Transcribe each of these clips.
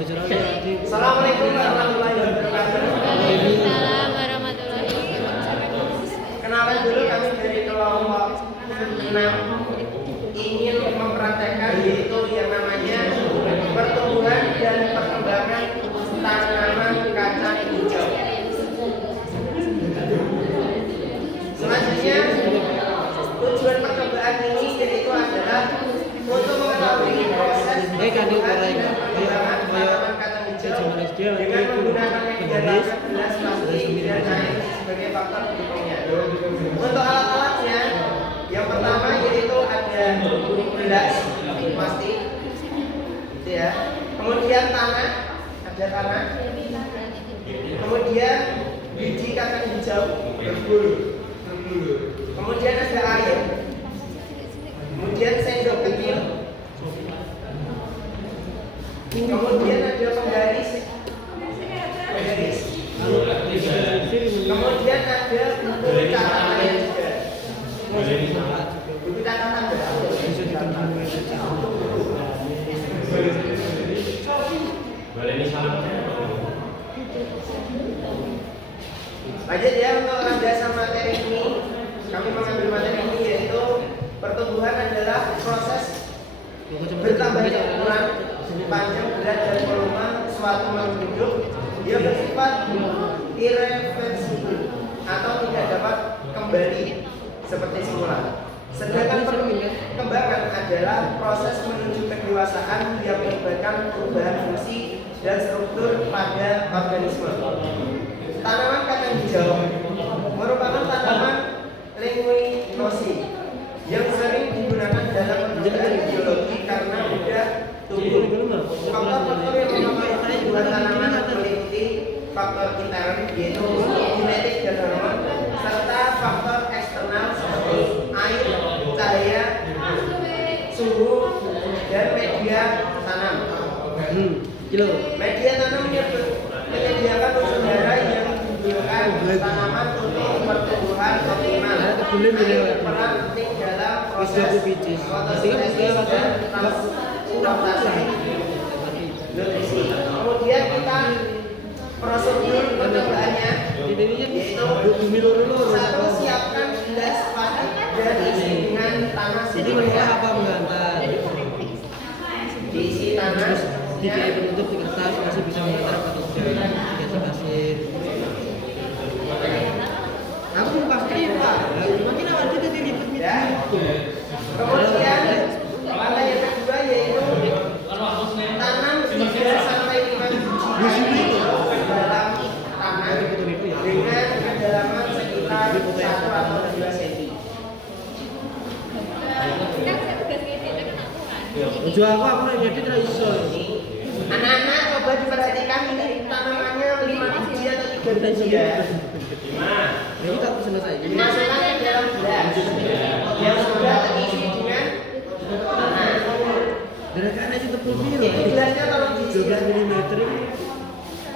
Assalamualaikum warahmatullahi wabarakatuh. Waalaikumsalam warahmatullahi wabarakatuh. Kenalan dulu, kami dari kelompok 6 ingin mempraktekkan yaitu yang namanya pertumbuhan dan perkembangan tanaman kacang hijau. Selanjutnya, tujuan percobaan ini yaitu adalah untuk mengetahui proses pertumbuhan dan perkembangan tanaman kacang hijau dengan menggunakan media tanam, gelas plastik, dan air sebagai faktor pendukungnya. Untuk alat-alatnya, yang pertama yaitu ada gelas plastik, gitu ya. Kemudian tanah, ada tanah. Kemudian biji kacang hijau berbulu. Kemudian ada air. Kemudian sendok kecil. Kemudian ada penggaris. Kemudian ada buku catatan juga. Buku catatan lanjut ya, untuk landasan materi ini, kami mengambil materi ini yaitu pertumbuhan adalah proses bertambahnya ukuran, panjang, berat, dan volume suatu makhluk hidup yang bersifat irreversibel atau tidak dapat kembali seperti semula. Sedangkan perkembangan adalah proses menuju kedewasaan yang melibatkan perubahan fungsi dan struktur pada organisme. Tanaman kacang hijau merupakan tanaman leguminosa yang sering digunakan dalam penelitian biologi karena mudah tumbuh. Faktor-faktor yang mempengaruhi pertumbuhan tanaman meliputi faktor intern yaitu genetik dan hormon, serta faktor eksternal seperti air, cahaya, suhu, dan media tanam. Media tanam menyediakan unsur hara yang dibutuhkan tanaman untuk pertumbuhan optimal. Peran penting dalam proses fotosintesis dan transportasi nutrisi. Kemudian kita prosedur percobaannya yaitu satu, siapkan gelas plastik dan isi dengan tanah sedikit. Diisi tanah. Tidak penutup di kertas masih bisa mengantar atau tidak biasa pasir. Aku mau pasti pak, makin awal kita dilipet ya. Kemudian langkah yang kedua yaitu tanam 3 sampai 5 biji dalam tanah dengan kedalaman sekitar 1 atau 2 cm. Jual aku ngedit ra iso. Anak-anak coba diperhatikan ini tanamannya 5 biji atau 3 biji ya. Ini tak selesai. Dimasukkan ke dalam gelas yang sudah terisi dengan tanah. Gerakannya itu tebel biru. Ini gelasnya tolong diisi 12 mm.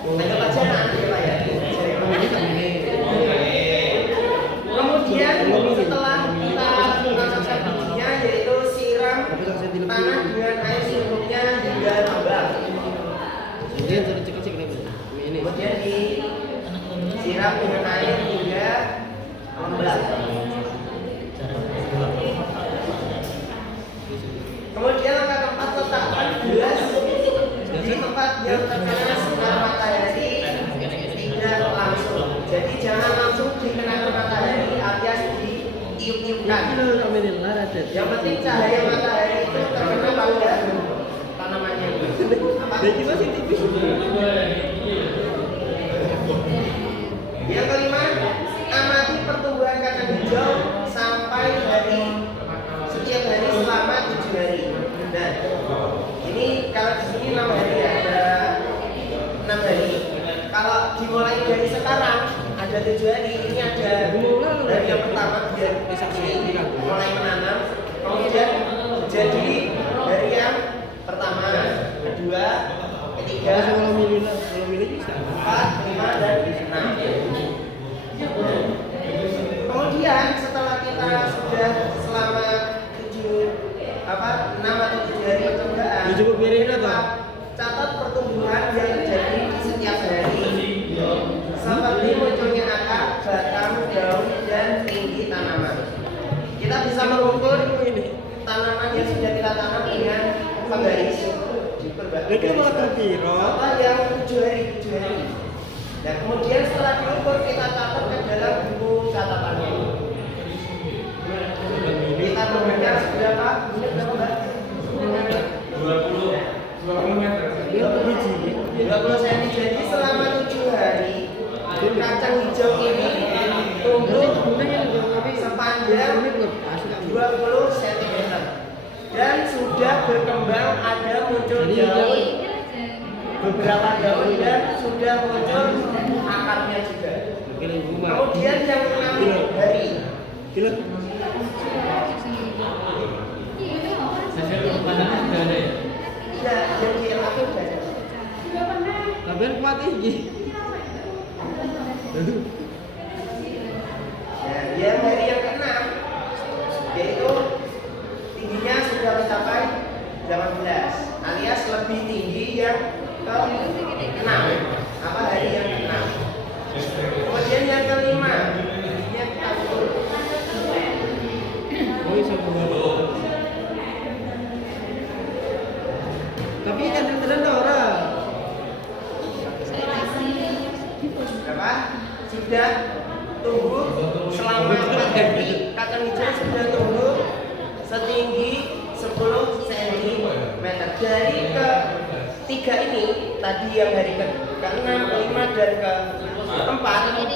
Anggap aja nanti Pak ya. Ini tak ini. Kemudian setelah kita menanamkan bijinya yaitu siram tanah dengan air secukupnya hingga lembab. Kemudian cara cek-cek ini. Kemudian disiram dengan air hingga lembab. Kemudian langkah keempat, letakkan gelas di tempat yang terkena sinar matahari tidak langsung. Jadi jangan langsung dikenakan matahari alias ditiup-tiupkan. Yang penting cahaya matahari itu terkena pada tanamannya. Yang kelima, amati pertumbuhan kacang hijau sampai setiap hari selama 7 hari. Nah, ini kalau di sini 6 hari ya, ada 6 hari. Kalau dimulai dari sekarang ada 7 hari, ini ada dari yang pertama dia mulai menanam, kemudian jadi dari yang pertama, kedua, ketiga, 4, 5, dan 6. Kemudian setelah kita sudah selama 6 atau 7 hari percobaan, Cukup biarin atau? catat pertumbuhan yang terjadi setiap hari, seperti munculnya akar, batang, daun, dan tinggi tanaman. Kita bisa mengukur tanaman yang sudah kita tanam dengan penggaris di berbagai garis. Apa yang 7 hari. Dan kemudian setelah diukur kita catat ke dalam buku catatannya. Kita temukan berapa? Ini berapa, Mbak? 20 meter. 20 cm. Jadi selama 7 hari kacang hijau ini tumbuh sepanjang 20 cm dan sudah berkembang, ada muncul daun, beberapa daun, dan sudah muncul akarnya juga. Kemudian yang 6 hari tidak, yang di LAP sudah ada. Tapi kuat ini. Nah, yang hari yang ke-6 yaitu tingginya sudah mencapai 18, alias lebih tinggi yang ke-6. Apa hari yang ke-6? Kemudian yang ke-5 tingginya kita ukur. Oh, bisa bawa. Tapi kan terus orang. Berapa? Sudah tumbuh selama 4 hari, kacang hijau sudah tumbuh setinggi 10 cm. Dari ke-3 ini, tadi yang hari ke-6, ke-5, dan ke-4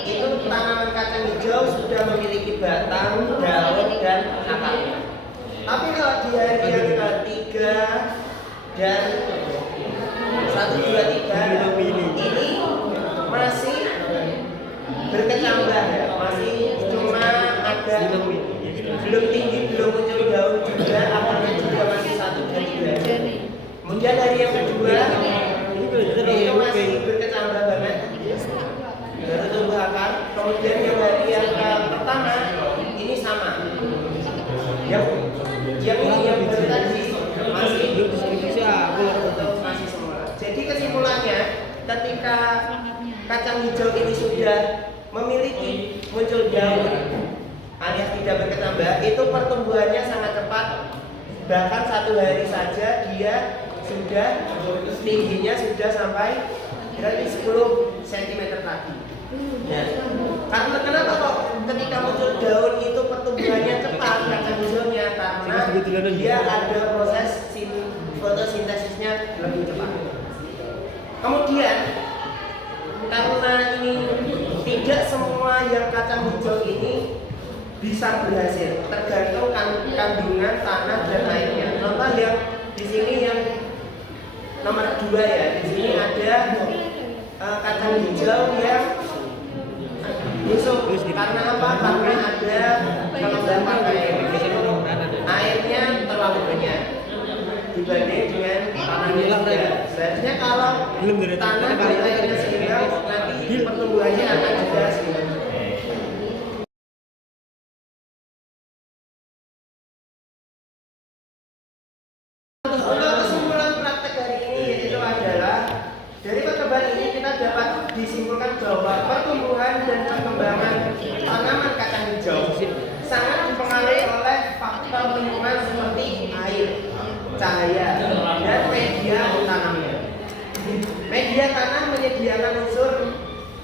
itu tanaman kacang hijau sudah memiliki batang, daun, dan akarnya. Tapi kalau di hari yang ke-3 dan 1, 2, 3 ini masih berkecambah ya, masih cuma agak belum tinggi, belum muncul daun juga, akarnya juga masih 1 dan 2. Kemudian dari yang kedua itu masih berkecambah banget, baru tumbuh akar. Kemudian yang dari yang pertama ini sama, yang ini yang baru tadi masih masih semula. Jadi kesimpulannya, ketika kacang hijau ini sudah memiliki muncul daun alias tidak berkecambah, itu pertumbuhannya sangat cepat. Bahkan 1 hari saja dia sudah tingginya sudah sampai berarti 10 cm lagi. Ya. Karena kenapa kok ketika muncul daun itu pertumbuhannya cepat kacang hijaunya? Karena dia ada proses fotosintesisnya lebih cepat. Kemudian karena ini tidak semua yang kacang hijau ini bisa berhasil, tergantung kandungan tanah dan airnya. Contoh yang di sini yang nomor 2 ya, di sini ada kacang hijau yang busuk. Karena apa? Karena ada kelembapan airnya terlalu banyak dibanding dengan tanah yang tidak. Sebenarnya kalau tanah dan airnya seimbang, nanti pertumbuhannya akan juga seimbang. Untuk kesimpulan praktek hari ini yaitu adalah dari percobaan ini kita dapat disimpulkan bahwa pertumbuhan dan perkembangan tanaman kacang hijau sangat dipengaruhi oleh faktor lingkungan seperti air, cahaya, dan media tanamnya. Media tanah menyediakan unsur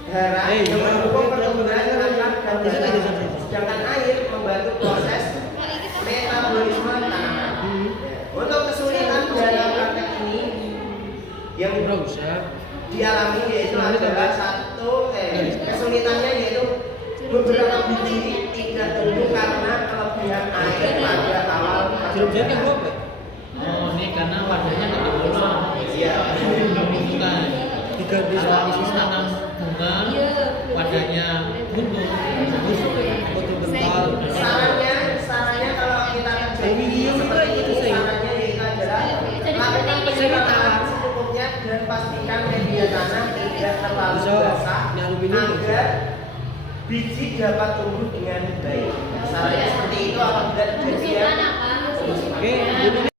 hara yang mendukung pertumbuhan akar dan batang, sedangkan air membantu proses metabolisme tanaman. Untuk kesulitan dalam praktek ini yang dialami yaitu adalah kesulitannya yaitu beberapa biji tidak tumbuh karena kelebihan air pada awal pertumbuhan. Oh, ini karena wadahnya nggak bolong. Iya. Bukan. Kalau isi tanam bunga, wadahnya buntu. Sarannya kalau kita terjadi seperti ini, sarannya yaitu adalah lakukan penyiraman secukupnya dan pastikan media tanah tidak terlalu basah agar biji dapat tumbuh dengan baik. Sarannya seperti itu apabila terjadi ya. Oke.